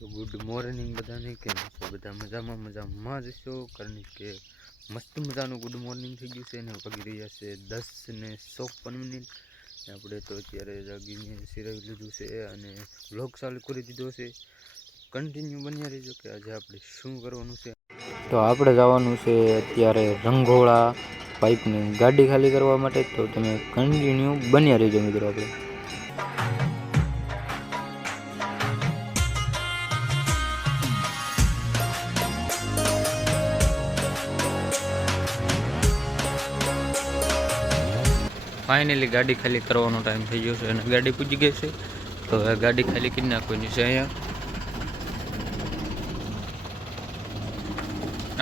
તો good morning બધાને, કેમ છો? બધા મજામાં? મજામાં જ છો? કારણ કે મસ્ત મજાનું ગુડ મોર્નિંગ થઈ ગયું છે ને વાગી રહ્યા છે દસ ને ચોપન મિનિટ. આપણે તો અત્યારે જાગીને સિરાવી લીધું છે અને બ્લોગ ચાલુ કરી દીધો છે. કન્ટિન્યુ બન્યા રહેજો કે આજે આપણે શું કરવાનું છે. તો આપણે જવાનું છે અત્યારે રંગોળા પાઇપની ગાડી ખાલી કરવા માટે. તો તમે કન્ટિન્યુ બન્યા રહેજો મિત્રો આપણે. ફાઇનલી ગાડી ખાલી કરવાનો ટાઈમ થઈ ગયો છે અને ગાડી પૂજી ગઈ છે. તો હવે ગાડી ખાલી કરી નાખવાની છે અહીંયા.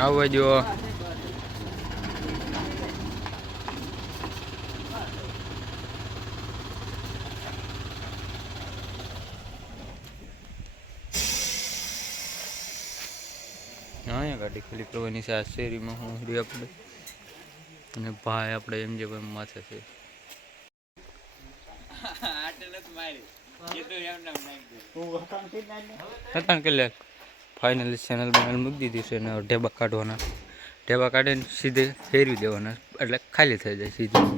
આવવા જો. અહીંયા ગાડી ખાલી કરવાની છે. આ શેરીમાં હું રહી આપણે. અને ભાઈ આપણે એમ જે ભાઈ માથે છે. હતા કે ફાઇનલી ચેનલ બેનલ મૂકી દીધી અને ઢેબા કાઢવાના. ઢેબા કાઢીને સીધે ફેરવી દેવાના. એટલે ખાલી થઈ જાય સીધું.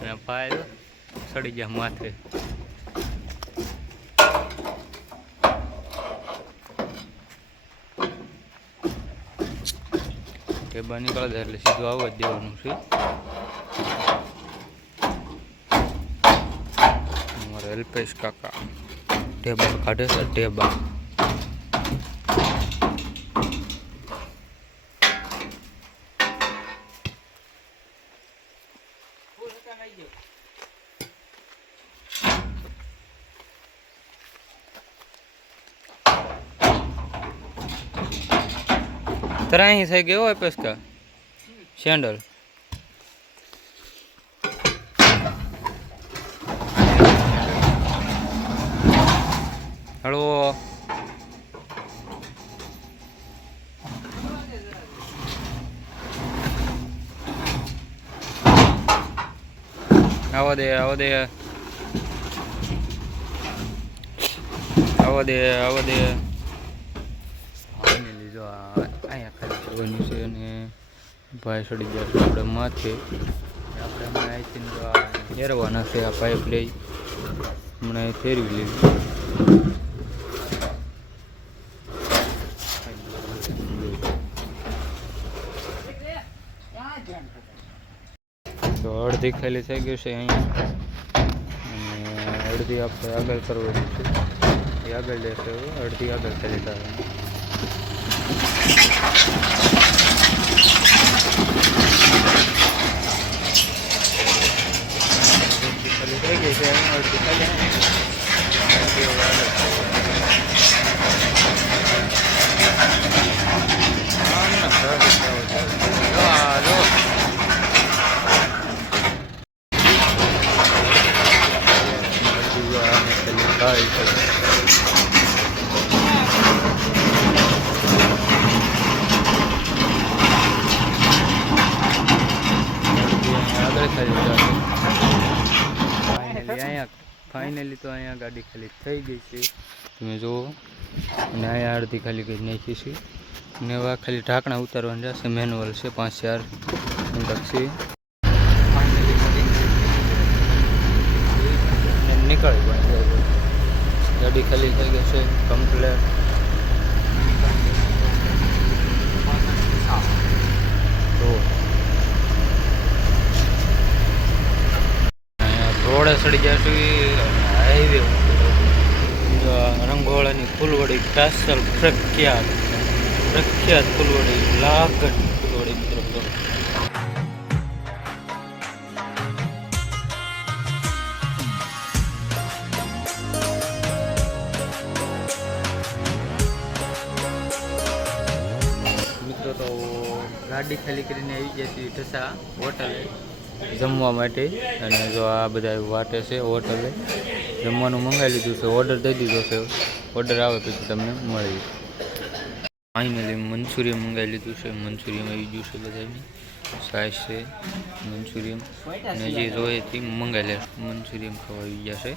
અને ભાઈ સડી ગયા માથે. ઢેબા નીકળે એટલે સીધું આવવા જ દેવાનું છે અમારા અલ્પેશ કાકા ઢેબા કાઢે છે ઢેબા તરાહી થઈ ગયો અલ્પેશ કા સેન્ડલ હળવો. આવો દે આવો દે. આવો દે આવો દે. આવીને લીધો અહીંયા ખાલી કરવાનું છે અને ભાઈ સડી ગયા છે આપણે માથે. આપણે હમણાં અહીંથી હેરવાના છે, આ પાઇપ લઈ. હમણાં ફેરવી લીધી તો અડધી ખાલી થઈ ગયું છે અહીંયા અને અડધી આપણે આગળ કરવાની છે એ આગળ લેશે હવે, અડધી આગળ ખાલી કરવાની અડધી ખાલી થઈ ગઈ છે અહીંયા અડધી ખાલી અડધી હવે આગળ કરવાની. આમ ના, ચાલો, ચાલો, ચાલો. જો આ, જો. Ay, ફાઇનલી તો અહીંયા ગાડી ખાલી થઈ ગઈ છે. તમે જુઓ. અને અહીંયા અડધી ખાલી કરી નાખી છે. અને હવે ખાલી ઢાંકણા ઉતારવાનું રહેશે મેન્યુઅલ છે, પાંચ, ચાર છે. નીકળી પણ ગાડી ખાલી થઈ ગઈ છે. કમ્પ્લેટ રોડે સડી ગયા ફૂલવડી, કાસલ, પ્રખ્યાત પ્રખ્યાત ફૂલવડી લાગત ફૂલવડી, મિત્રો. મિત્રો, તો ગાડી ખાલી કરીને આવી ગયા છીએ ઢસા હોટલે જમવા માટે. અને જો આ બધા વાટે છે હોટલે. જમવાનું મંગાવી લીધું છે ઓર્ડર દઈ દીધો છે. ઓર્ડર આવે પછી તમને મળી ફાઇનલી મંચુરિયમ મંગાવી લીધું છે. મંચુરિયમ આવી ગયું છે બધાની. સાઈઝ છે મંચુરિયમ અને જે જોઈએ તે મંગાવી લે મંચુરિયમ ખાવા આવી ગયા છે.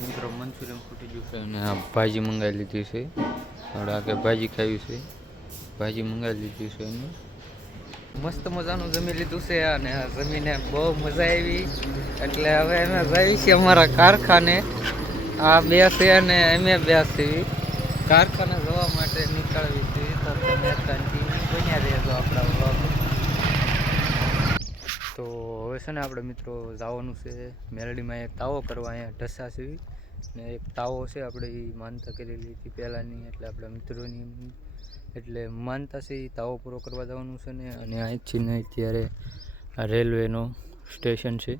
મિત્રો મંચુરિયમ ફૂટી ગયું છે અને આ ભાજી મંગાવી લીધી છે. થોડા કે ભાજી ખાવી છે. ભાજી મંગાવી લીધી છે એને. મસ્ત મજાનું જમી લીધું છે અને જમીને બહુ મજા આવી. એટલે હવે અમે જઈ છીએ અમારા કારખાને. આ બે છે અને અમે બે છીએ. કારખાને જવા માટે નીકળવી છે તો બન્યા રહેજો આપણા. તો હવે છે ને આપણે મિત્રો જવાનું છે. મેલડીમાં એક તાવો કરવા અહીંયા ઢસા છે. ને એક તાવો છે આપણે એ માનતા કરેલી હતી પહેલાંની, એટલે આપણા મિત્રોની એટલે માનતા છે એ તાવો પૂરો કરવા જવાનું છે ને, અને અહીંથી ને અત્યારે આ રેલવેનો સ્ટેશન છે.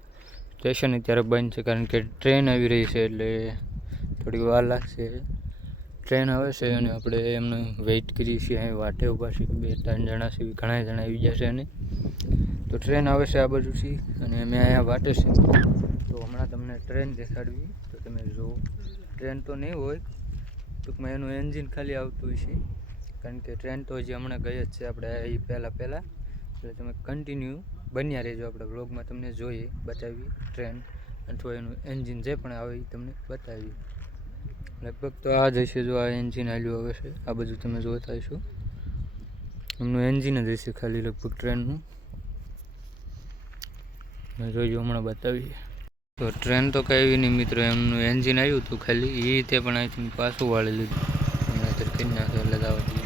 સ્ટેશન અત્યારે બંધ છે, કારણ કે ટ્રેન આવી રહી છે એટલે થોડી વાર લાગશે. ટ્રેન આવે છે અને આપણે એમને વેઇટ કરીએ છીએ, અહીં વાટે ઊભા છીએ બે ત્રણ જણા છે, ઘણા જણા આવી ગયા છે અને તો ટ્રેન આવે છે આ બાજુથી અને અમે અહીંયા વાટે છે. તો હમણાં તમને ટ્રેન દેખાડવી, તો તમે જુઓ. ટ્રેન તો નહીં હોય, ટૂંકમાં એનું એન્જિન ખાલી આવતું હોય છે. કારણ કે ટ્રેન તો હજી હમણાં ગઈ જ છે આપણે એ પહેલાં પહેલાં. એટલે તમે કન્ટિન્યુ બન્યા રહેજો આપણે વ્લોગમાં તમને જોઈએ બતાવી ટ્રેન અથવા એનું એન્જિન જે પણ આવે એ તમને બતાવી લગભગ તો આ જ હશે જો આ એન્જિન આવ્યું આવે છે. આ બધું તમે જોતા હશો. એમનું એન્જિન જ હશે ખાલી લગભગ ટ્રેનનું મેં જોઈજો હમણાં બતાવીએ. તો ટ્રેન તો કઈ એવી નહીં મિત્રો, એમનું એન્જિન આવ્યું હતું ખાલી. એ રીતે પણ અહીંથી પાછું વાળી લીધું. કરી નાખે એટલે જવા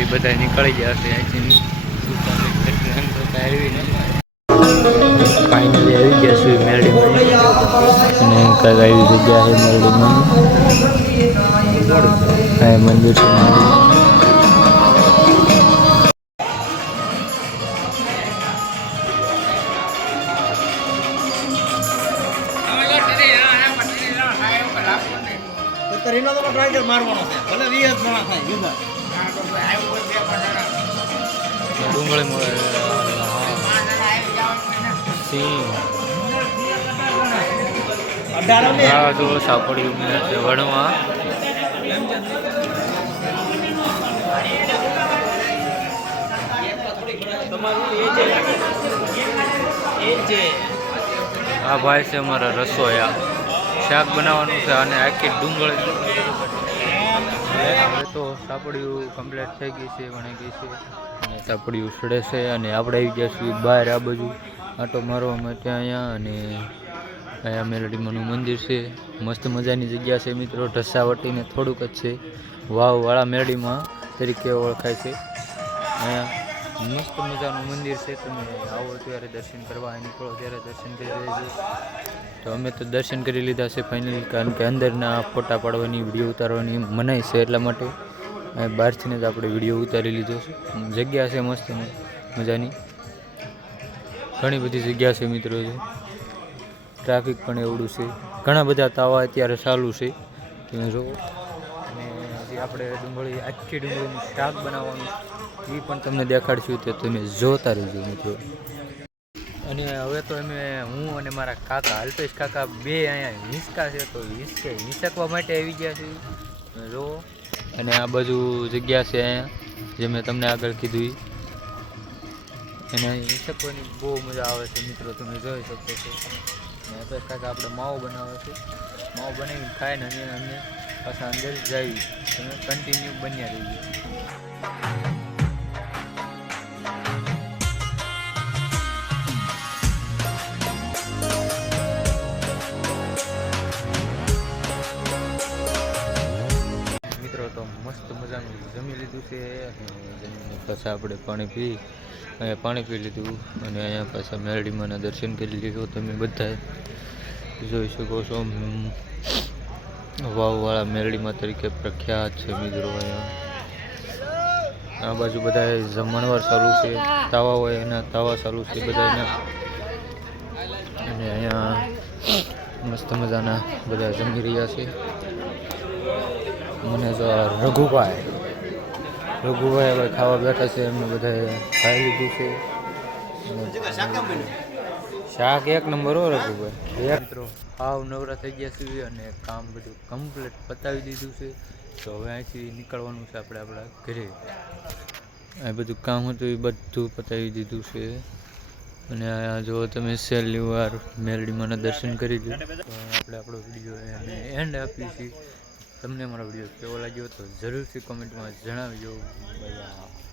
દઈએ બધા નીકળી ગયા છે. કાંઈ ફાઇનલી આવી ગયા છું મેરડીમાં અને કાંઈક આવી જગ્યા છે મેરડીમાં હા મંદિર છે મારવાનો છે. ભલે વીસ જણા થાય યુદ્ધ ડુંગળી મળે. આ જો સાપડ્યું મળે વણવા આ ભાઈ છે અમારા રસોયા. શાક બનાવવાનું છે અને આખી ડુંગળી હવે તો સાપડિયું કમ્પ્લીટ થઈ ગઈ છે, વણી ગઈ છે. અને સાપડિયું સડે છે અને આપણે આવી ગયા છીએ બહાર આ બાજુ. આટો મારવા માટે અહીંયા અને અહીંયા મેલડીમાનું મંદિર છે. મસ્ત મજાની જગ્યા છે મિત્રો, ઢસાવટીને થોડુંક જ છે. વાવવાળા મેરડીમાં તરીકે ઓળખાય છે. અહીંયા મસ્ત મજાનું મંદિર છે, તમે આવો ત્યારે દર્શન કરવા નીકળો ત્યારે દર્શન કરી લેજો. તો અમે તો દર્શન કરી લીધા છે ફાઇનલી કારણ કે અંદરના ફોટા પાડવાની, વીડિયો ઉતારવાની મનાઈ છે એટલા માટે. બહારથીને બહારથી જ આપણે વીડિયો ઉતારી લીધો છે. જગ્યા છે મસ્ત, મજાની. ઘણી બધી જગ્યા છે મિત્રો છે ટ્રાફિક પણ એવડું છે. ઘણા બધા તાવા અત્યારે ચાલુ છે. તમે જુઓ. અને આપણે ડુંગળી, આખી ડુંગળીનું શાક બનાવવાનું એ પણ તમને દેખાડશું તે તમે જોતા રહેજો મિત્રો. અને હવે તો અમે, હું અને મારા કાકા અલ્પેશ કાકા બે અહીંયા હિંચકા છે, તો હિંચકે હિંચકવા માટે આવી ગયા છે જો અને આ બાજુ જગ્યા છે અહીંયા જે મેં તમને આગળ કીધું. એને હિંચકવાની બહુ મજા આવે છે મિત્રો, તમે જોઈ શકો છો. અને અલ્પેશ કાકા આપણે માવો બનાવે છે. માવો બનાવીને ખાઈને અને અમે પાછા અંદર જઈ તમે કન્ટિન્યુ બન્યા રહીએ. લીધું છે પાછા આપણે પાણી પી, અહીંયા પાણી પી લીધું અને અહીંયા પાછા મેરડીમાંના દર્શન કરી લીધું. તમે બધા જોઈ શકો છો વાવવાળા મેરડીમાં તરીકે પ્રખ્યાત છે મિત્રો અહીંયા. આ બાજુ બધા જમણવાર ચાલુ છે, તાવા હોય એના તાવા ચાલુ છે બધા એના અને અહીંયા મસ્ત મજાના બધા જમી રહ્યા છે. મને તો રઘુભાઈ રઘુભાઈ હવે ખાવા બેઠા છે, એમને બધાએ ખાઈ લીધું છે. શાક એક નંબર હો રઘુભાઈ. મિત્રો, હાવ નવરા થઈ ગયા છે અને કામ બધું કમ્પ્લીટ પતાવી દીધું છે. તો હવે અહીંથી નીકળવાનું છે આપણે આપણા ઘરે. આ બધું કામ હતું એ બધું પતાવી દીધું છે. અને આ જો તમે છેલ્લી વાર મેલડીમાંના દર્શન કરી દો આપણે આપણો વીડિયો એને એન્ડ આપીએ છીએ. તમને મારો વીડિયો કેવો લાગ્યો તો જરૂરથી કોમેન્ટમાં જણાવજો. બધા